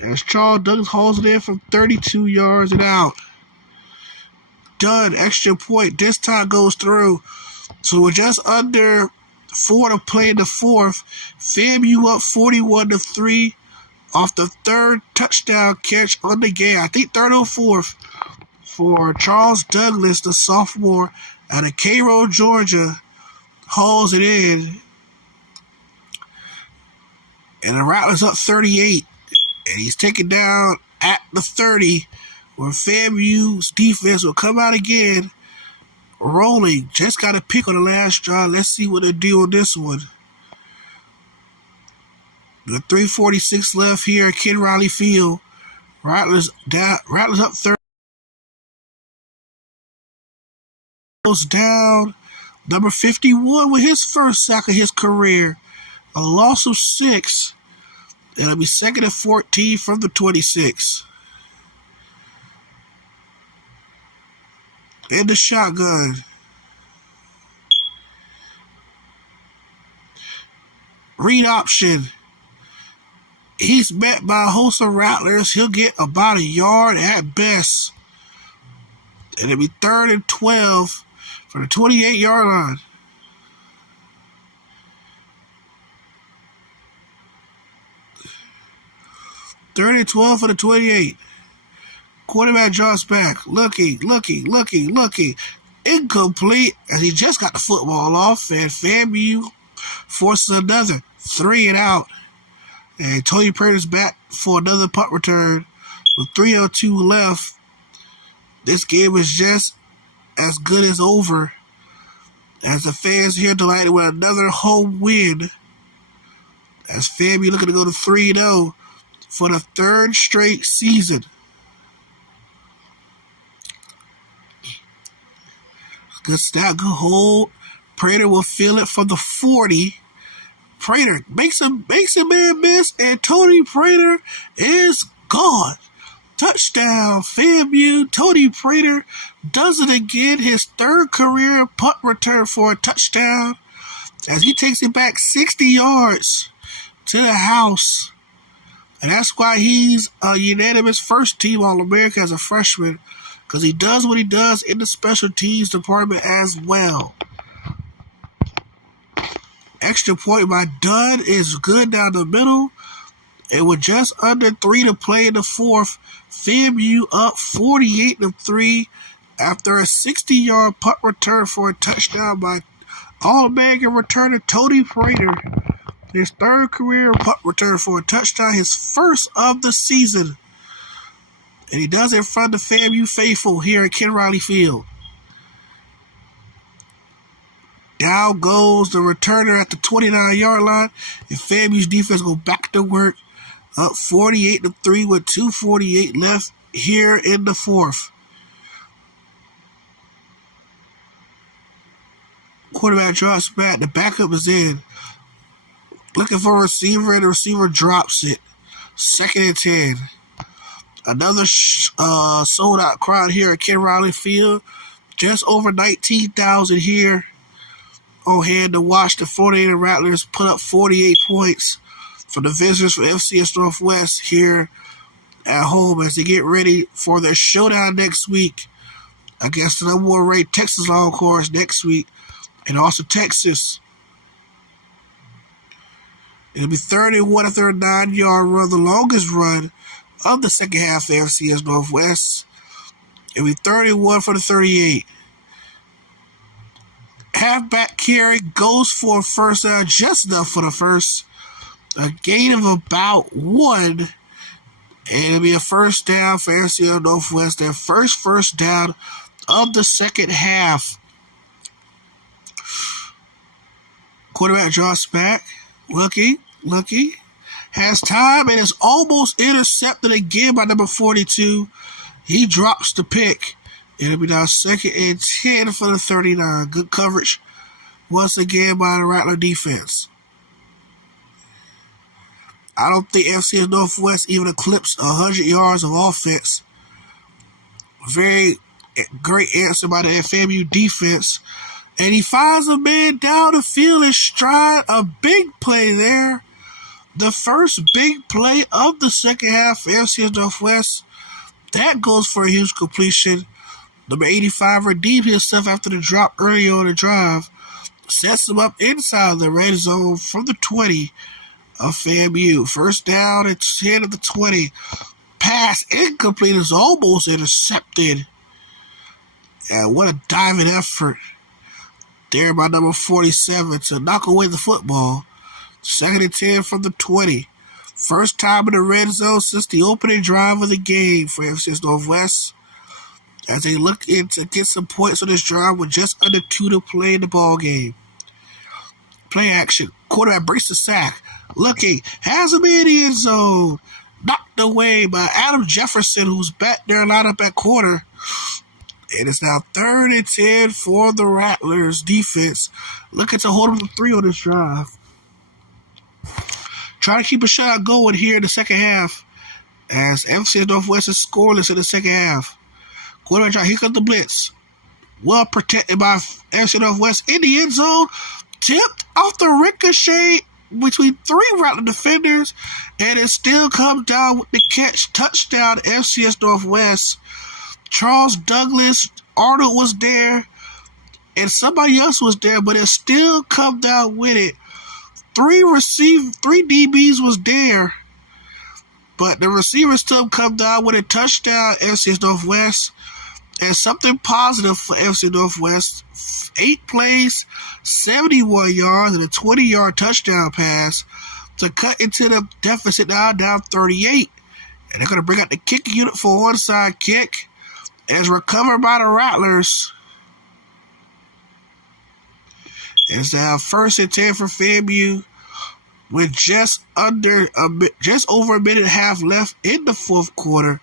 As Charles Douglas hauls it in from 32 yards and out. Done. Extra point. This time goes through. So we're just under 4 to play in the 4th. FAMU up 41-3 off the 3rd touchdown catch on the game. I think 3rd or 4th for Charles Douglas, the sophomore out of Cairo, Georgia. Hauls it in. And the Rattlers up 38. And he's taken down at the 30. Where FAMU's defense will come out again. Rolling. Just got a pick on the last drive. Let's see what they do on this one. The 3:46 left here at Ken Riley Field. Rattlers up 30. Goes down. Number 51 with his first sack of his career. A loss of 6. It'll be 2nd and 14 from the 26. In the shotgun. Read option. He's met by a host of Rattlers. He'll get about a yard at best. And it'll be 3rd and 12 for the 28-yard line. 3rd and 12 for the 28. Quarterback draws back. Looking. Incomplete. And he just got the football off. And FAMU forces another 3 and out. And Tony Prater's back for another punt return with 3:02 left. This game is just as good as over, as the fans here delighted with another home win, as FAMU looking to go to 3-0 for the 3rd straight season. Good snap, good hold. Prater will feel it from the 40. Prater makes a man miss, and Tony Prater is gone. Touchdown, FAMU. Tony Prater does it again. His 3rd career punt return for a touchdown, as he takes it back 60 yards to the house. And that's why he's a unanimous first team All-American as a freshman, because he does what he does in the special teams department as well. Extra point by Dunn is good down the middle. And with just under 3 to play in the 4th, FAMU up 48-3 after a 60-yard punt return for a touchdown by All-American returner Tony Prater. His 3rd career punt return for a touchdown, his 1st of the season. And he does it in front of FAMU faithful here at Ken Riley Field. Down goes the returner at the 29-yard line, and FAMU's defense go back to work, up 48-3 with 2:48 left here in the 4th. Quarterback drops back. The backup is in. Looking for a receiver, and the receiver drops it. 2nd and 10. Another sold-out crowd here at Ken Riley Field. Just over 19,000 here on hand to watch the Florida A&M Rattlers put up 48 points for the visitors for FCS Northwest here at home as they get ready for their showdown next week against the number 1 ranked Texas Longhorns next week, and also Texas. It'll be 3rd and 1 after a 9-yard run, the longest run of the second half of FCS Northwest. It'll be 3rd and 1 for the 38. Halfback carry goes for a first down, just enough for the first. A gain of about 1. And it'll be a first down for FCS Northwest. Their first down of the second half. Quarterback draws back. Lucky. Has time and is almost intercepted again by number 42. He drops the pick. It'll be now 2nd and 10 for the 39. Good coverage once again by the Rattler defense. I don't think FCS Northwest even eclipsed 100 yards of offense. Very great answer by the FAMU defense. And he finds a man down the field in stride. A big play there. The first big play of the second half for FCS Northwest. That goes for a huge completion. Number 85 redeemed himself after the drop earlier on the drive. Sets him up inside the red zone from the 20 of FAMU. First down at 10 of the 20. Pass incomplete, is almost intercepted. And what a diving effort there by number 47 to knock away the football. 2nd and 10 from the 20. First time in the red zone since the opening drive of the game for FCS Northwest, as they look in to get some points on this drive with just under 2 to play in the ball game. Play action. Quarterback breaks the sack. Looking. Has him in the end zone. Knocked away by Adam Jefferson, who's back there lined up at corner. And it's now 3rd and 10 for the Rattlers defense. Looking to hold them to 3 on this drive. trying to keep a shot going here in the second half as FCS Northwest is scoreless in the second half. Quarterback try. Here comes the blitz. Well protected by FC Northwest in the end zone. Tipped off the ricochet between 3 Rattler defenders. And it still comes down with the catch. Touchdown FCS Northwest. Charles Douglas, Arnold was there. And somebody else was there. But it still come down with it. 3 DBs was there. But the receivers still come down with a touchdown FCS Northwest. And something positive for FC Northwest. 8 plays, 71 yards, and a 20-yard touchdown pass to cut into the deficit now down 38. And they're going to bring out the kicking unit for one side kick. As recovered by the Rattlers. It's now 1st and 10 for FAMU with just over a minute and a half left in the fourth quarter.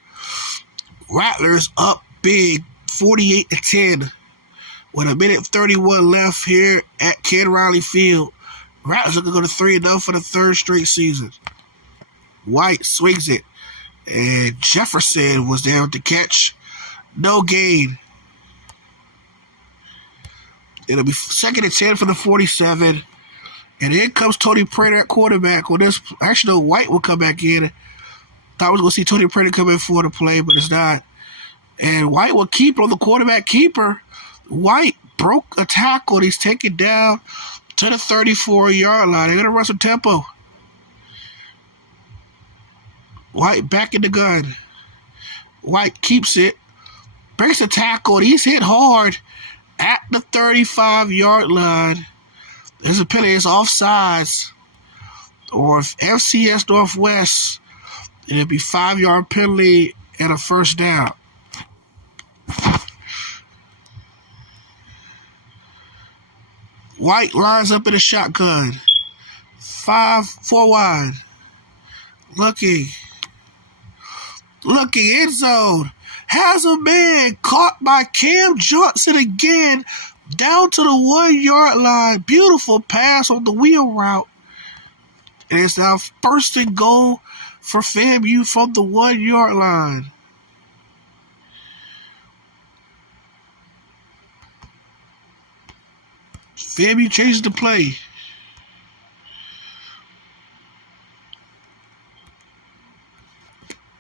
Rattlers up big, 48-10, with a minute 31 left here at Ken Riley Field. Rattlers are going to go to 3-0 for the 3rd straight season. White swings it, and Jefferson was there with the catch. No gain. It'll be 2nd and 10 for the 47. And in comes Tony Prater at quarterback. Well, actually, no, White will come back in. Thought I was going to see Tony Prater come in for the play, but it's not. And White will keep on the quarterback keeper. White broke a tackle, and he's taken down to the 34-yard line. They're going to run some tempo. White back in the gun. White keeps it. Breaks a tackle, and he's hit hard at the 35-yard line. There's a penalty. It's offsides. Or if FCS Northwest, it'll be 5-yard penalty and a first down. White lines up in a shotgun. 4 wide. Looking end zone. Has a man caught by Cam Johnson again down to the 1-yard line. Beautiful pass on the wheel route. And it's now 1st and goal for FAMU from the 1-yard line. FAMU changes the play.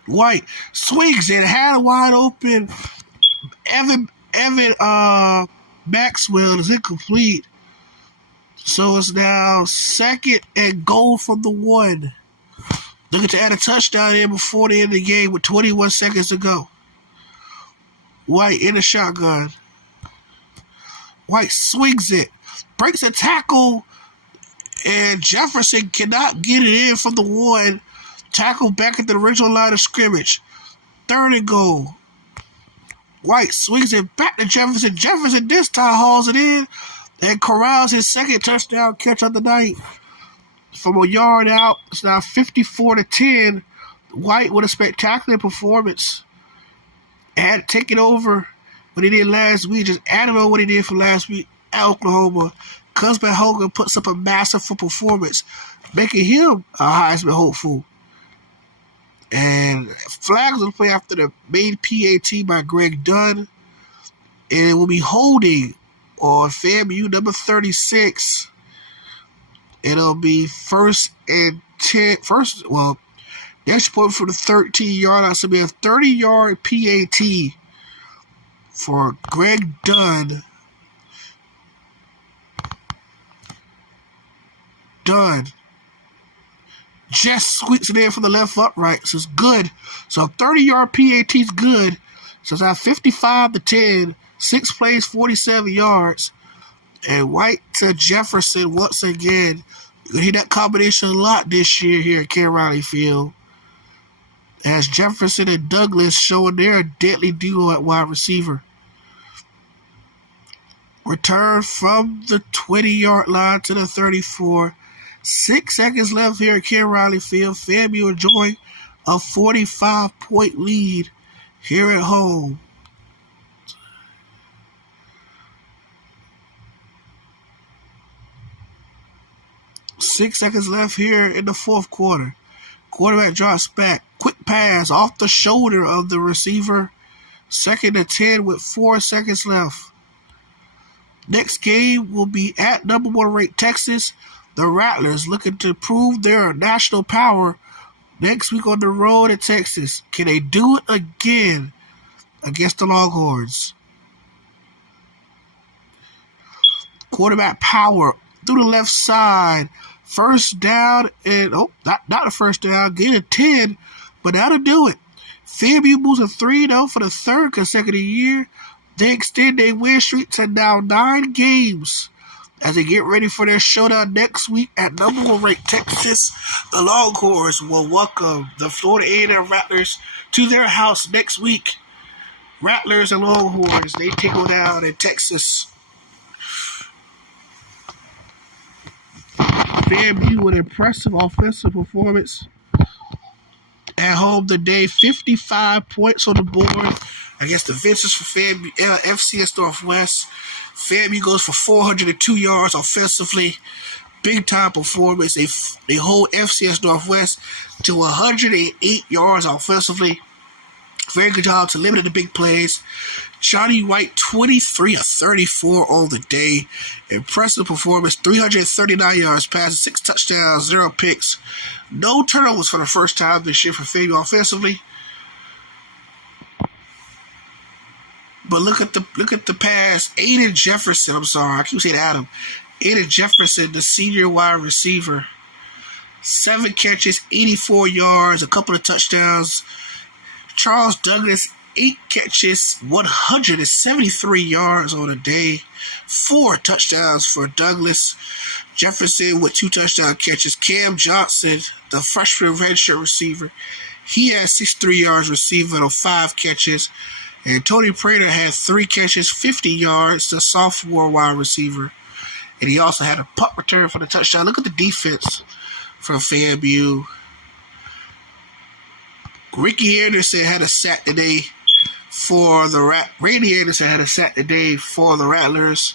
White swings it, had a wide open. Evan Maxwell is incomplete. So it's now 2nd and goal from the 1. Looking to add a touchdown in before the end of the game with 21 seconds to go. White in the shotgun. White swings it. Breaks a tackle. And Jefferson cannot get it in from the 1. Tackle back at the original line of scrimmage. 3rd and goal. White swings it back to Jefferson. Jefferson this time hauls it in and corrals his 2nd touchdown catch of the night. From a yard out, it's now 54-10. White with a spectacular performance. And taking over what he did last week. Just adding on what he did for last week at Oklahoma. Cusman Hogan puts up a massive performance, making him a Heisman hopeful. And flags will play after the main PAT by Greg Dunn. And it will be holding on FAMU number 36. It'll be 1st and 10. The extra point for the 13-yard line. So it'll be a 30-yard PAT for Greg Dunn. Just squeaks it in from the left upright. So it's good. So 30-yard PAT is good. So it's now 55-10. 6 plays, 47 yards. And White to Jefferson once again. You're going to hear that combination a lot this year here at Ken Riley Field. As Jefferson and Douglas showing their deadly duo at wide receiver. Return from the 20-yard line to the 34. 6 seconds left here at Ken Riley Field. FAMU enjoying a 45-point lead here at home. 6 seconds left here in the fourth quarter. Quarterback drops back. Quick pass off the shoulder of the receiver. 2nd and 10 with 4 seconds left. Next game will be at number 1 ranked Texas. The Rattlers looking to prove their national power next week on the road at Texas. Can they do it again against the Longhorns? Quarterback power through the left side. First down and, not the first down. Get a 10, but that'll do it. FAMU moves to 3-0 for the 3rd consecutive year. They extend their win streak to now 9 games as they get ready for their showdown next week at number 1 ranked Texas. The Longhorns will welcome the Florida A&M Rattlers to their house next week. Rattlers and Longhorns, they take on down in Texas. FAMU with an impressive offensive performance at home today. 55 points on the board against the Ventures for FAMU, FCS Northwest. FAMU goes for 402 yards offensively. Big time performance. They hold FCS Northwest to 108 yards offensively. Very good job to limit the big plays. Johnny White, 23 of 34 on the day. Impressive performance. 339 yards passing, 6 touchdowns, 0 picks. No turnovers for the first time this year for FAMU offensively. But look at the pass. Aiden Jefferson, I keep saying Adam. Aiden Jefferson, the senior wide receiver. 7 catches, 84 yards, a couple of touchdowns. Charles Douglas, 8 catches, 173 yards on the day. 4 touchdowns for Douglas. Jefferson with 2 touchdown catches. Cam Johnson, the freshman redshirt receiver, he had 63 yards receiving on 5 catches. And Tony Prater had 3 catches, 50 yards, the sophomore wide receiver. And he also had a punt return for the touchdown. Look at the defense from FAMU. Ricky Anderson had a sack today for the Randy Anderson had a sack today for the Rattlers.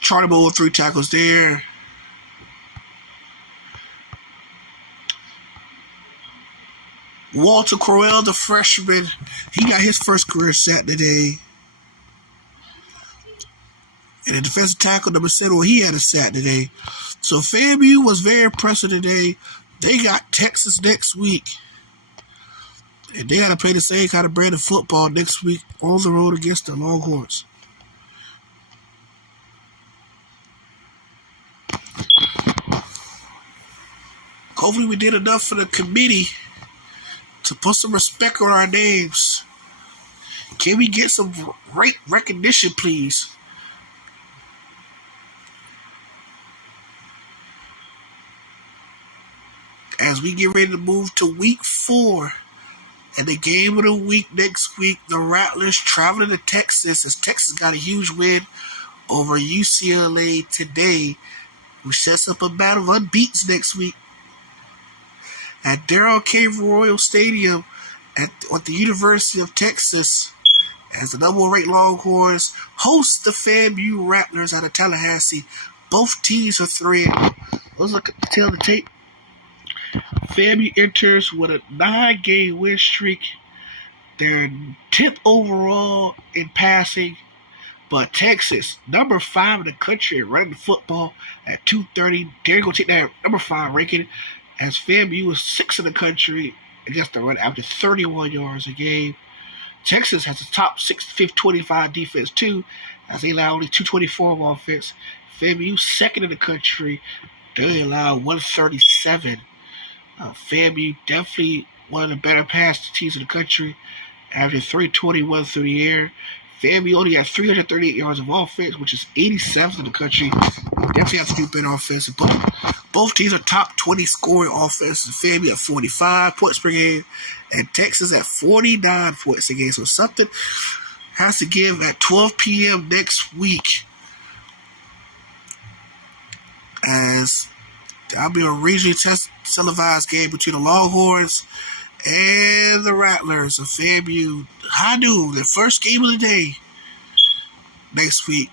Charlie Moore with 3 tackles there. Walter Crowell, the freshman, he got his first career sack today. And the defensive tackle, number 7, he had a sack today. So FAMU was very impressive today. They got Texas next week. And they got to play the same kind of brand of football next week on the road against the Longhorns. Hopefully we did enough for the committee to put some respect on our names. Can we get some great recognition, please? As we get ready to move to week 4, and the game of the week next week, the Rattlers traveling to Texas, as Texas got a huge win over UCLA today, who sets up a battle of unbeats next week at Darrell K. Royal Stadium at the University of Texas, as the number 1 ranked Longhorns host the FAMU Rattlers out of Tallahassee. Both teams are 3-0. Let's look at the tail of the tape. FAMU enters with a 9-game win streak. They're 10th overall in passing. But Texas, number 5 in the country, running the football at 230. They're going to take that number 5 ranking, as FAMU is 6th in the country against the run, after 31 yards a game. Texas has a top 525 defense too, as they allow only 224 of offense. FAMU 2nd in the country. They allow 137. FAMU definitely one of the better pass teams in the country, averaging 321 through the air. FAMU only had 338 yards of offense, which is 87th in the country. Definitely have to do better offense. Both teams are top 20 scoring offense. FAMU at 45 points per game, and Texas at 49 points a game. So something has to give at 12 p.m. next week, as that'll be a regionally televised game between the Longhorns and the Rattlers of FAMU. High noon, the first game of the day next week.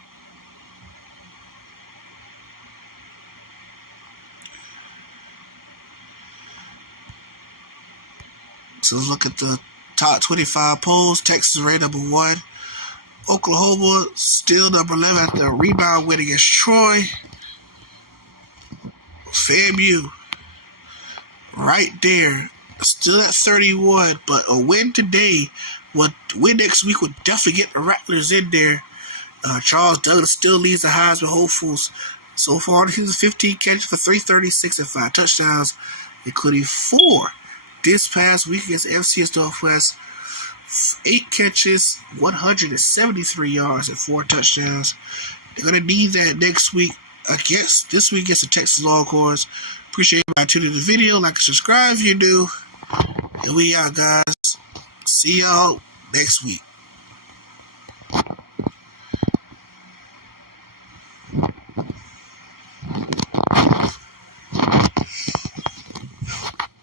So let's look at the top 25 polls. Texas ranked number 1. Oklahoma still number 11 after a rebound win against Troy. FAMU right there, still at 31, but a win today, win next week would definitely get the Rattlers in there. Charles Douglas still leads the Heisman hopefuls. So far, he was 15 catches for 336 and 5 touchdowns, including 4 this past week against FCS Northwest. 8 catches, 173 yards, and 4 touchdowns. They're going to need that next week. I guess this week against the Texas Longhorns. Appreciate everybody tuning in the video. Like and subscribe if you do. And we out, guys. See y'all next week.